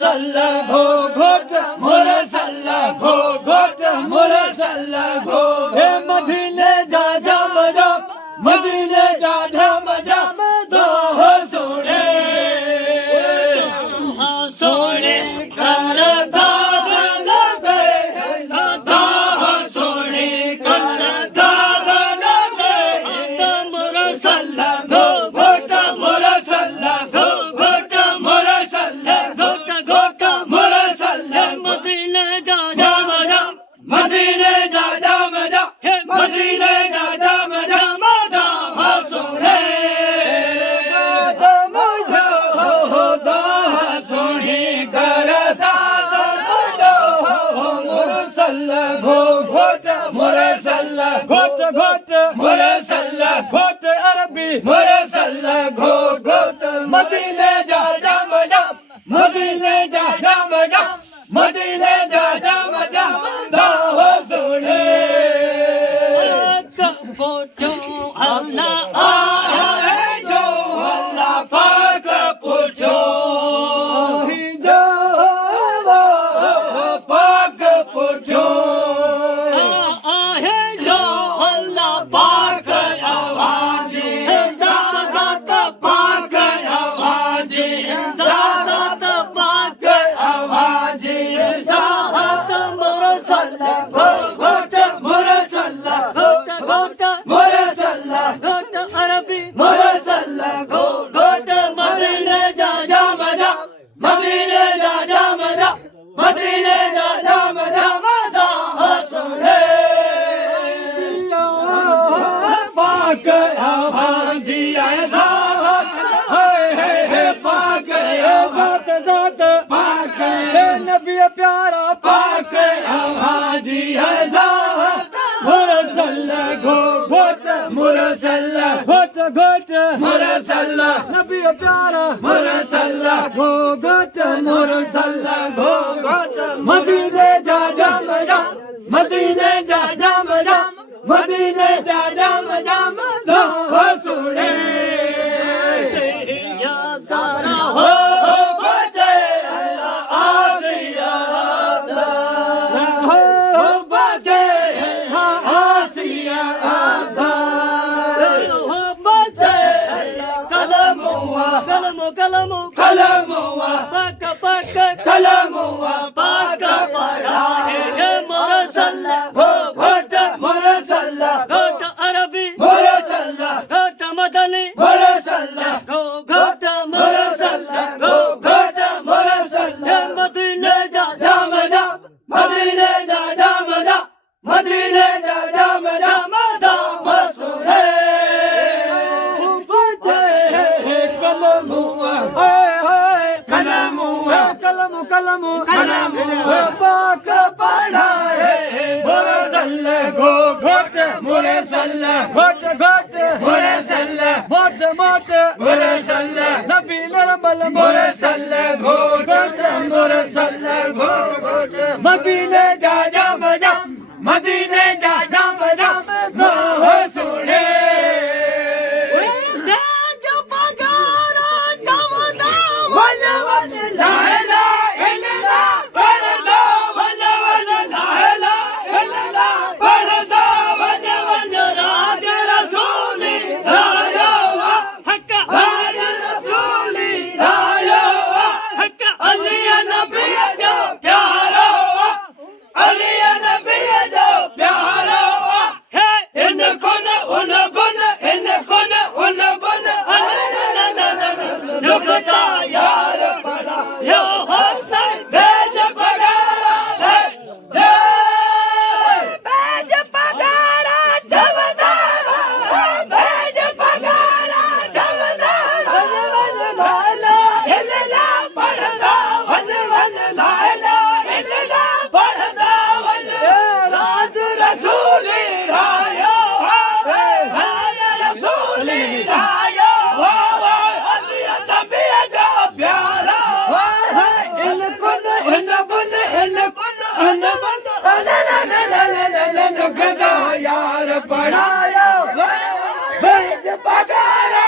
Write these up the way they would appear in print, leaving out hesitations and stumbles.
सल्ला घो घोट मोर सल्ला घो घोट मोर सल्ला घो हे मदीने जा जा मजा मदीने जा जा मजा दो हो सोने सोने कर दाग लगे दा हो सोने कर दाग लगे मोर सल्ला घो घोट मोर सल्ला घो घोट मोर सल्ला घोट घोट मोर सल्ला मदीने जा जा मजा मदीने जा जा मजा मदीने जा जा मजा मदा हो सोने मुझे हो दा सोने कर दाग मोर सल्ला घो घोट मोर सल्ला घोट घोट मोर सल्ला घोट अरबी मोर सल्ला घो घोट मदीने जा जा मजा मदीने जा जा मजा मदीने जा जा मजा दा हो सोने फोटो अल्लाह आया है जो अल्लाह पाक पूछो जो पाक पूछो आहे जो अल्लाह पाक आवाज़ी ज़ात पाक आवाज़ी ज़ात पाक आवाज़ी ज़ात मोर सल्ला घो घोट मोर सल्ला घोट घोट मोर सल्ला घोट अरबी मोर सल्ला घो घोट मदीने जा जा मजा मदीने जा जा मजा मदीने जा जा मजा मदा हो सोने पाक आवाज़ी ऐसा है पाक ज़ात ज़ात पाक नबी प्यारा पाक आवाज़ी ऐसा मोर सल्ला घो घोट मोर सल्ला घोट घोट मोर सल्ला नबी प्यारा मोर सल्ला घो घोट मोर सल्ला घो घोट मदीने जा जा मजा मदीने जा जा मजा मदीने जा जा मजा मदा हो सोने तारा हो बचे अल्लाह आसिया हो बचे आसिया हो बचे कलमुआ कलमो कलमो कलमुआ पाक पाक कलमुआ पाक पढ़ा है मोर सल्ला घो घोट मोर सल्ला घोट अरबी मोर सल्ला घोट मदनी मोर सल्ला घो घोट मोर सल्ला घो घोट मोर सल्ला मदीने जा जा मजा मदीने जा जा मजा मदीने जा जा मजा मदा हो सोने कलमुआ कलमुआ कलमु कलमु कलमुआ पाक पढ़ा है मोर सल्ला घो घोट मोर सल्ला घोट घोट मोर सल्ला मोट मोट मोर सल्ला नबी नरमल मोर सल्ला घो घोट मोर सल्ला घो घोट मदीने जा जा मजा मदीने जा जा मजा दो हो सोने यार पढ़ाया भेज पगारा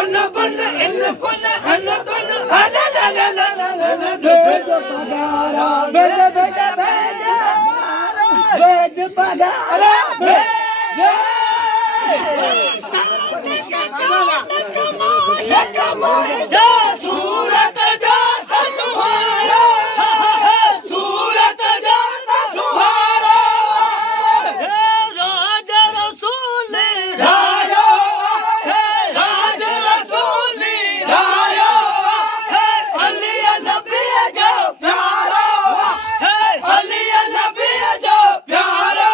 उन बन इन बन अन बन अला ला ला ला ला भेज पगारा भेज भेज भेज भेज पगारा भेज जा सूरत जा सुहारा सूरत जा सुहारा राज रसूल रायो राज रसूल रायो अली नबी जो प्यारा अली नबी जो प्यारा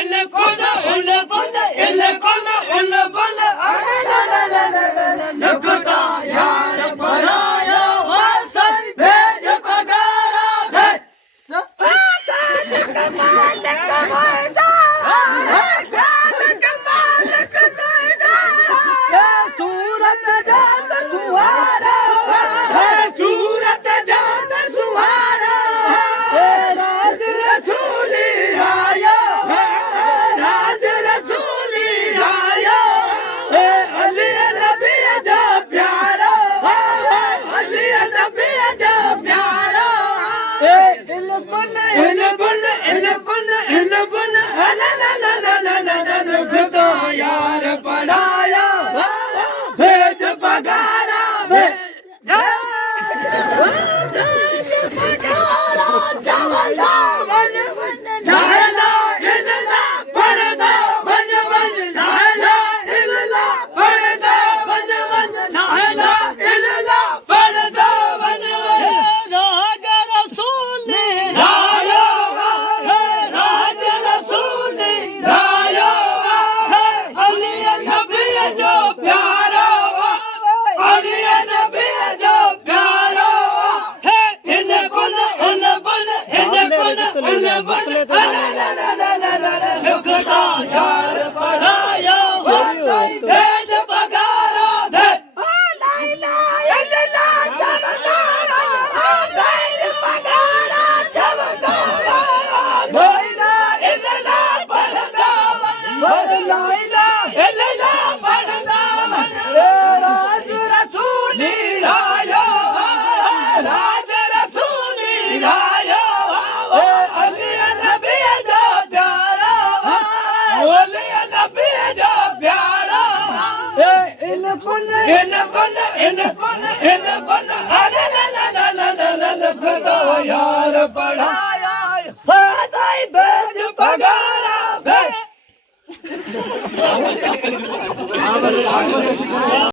इन कुल उन बन इन कुल उन बन लगता यार पराया वासल भेज पगारा भेज सूरत जात सुहारा सूरत जात सुहारा राज रसूली आयो राज रसूली आयो अली नबी जो प्यारा अली नबी जो प्यारा इन बन इन बन इन बन इन बन ला ला ला ला ला ला खुदा यार पढ़ाया भेज पगारा भेज पगारा चावला बन बन लाला इल्ला पढ़दा बन बन लाला इल्ला पढ़दा बन बन लाला इल्ला पढ़दा बन बन राज रसूल रायो राज रसूल रायो अली नबी जो प्यारा अली नबी जो प्यारा इन कुल उन बन इन कुल उन बन लगता यार पराया भेज पगारा भेज राज रसूली रायो राज रसूली रायो अली नबी जो प्यारा अली नबी जो प्यारा इन बन इन बन इन बन इन बन अरे ला ला ला ला ला ला खुदा यार पढ़ाया भेज पगारा भेज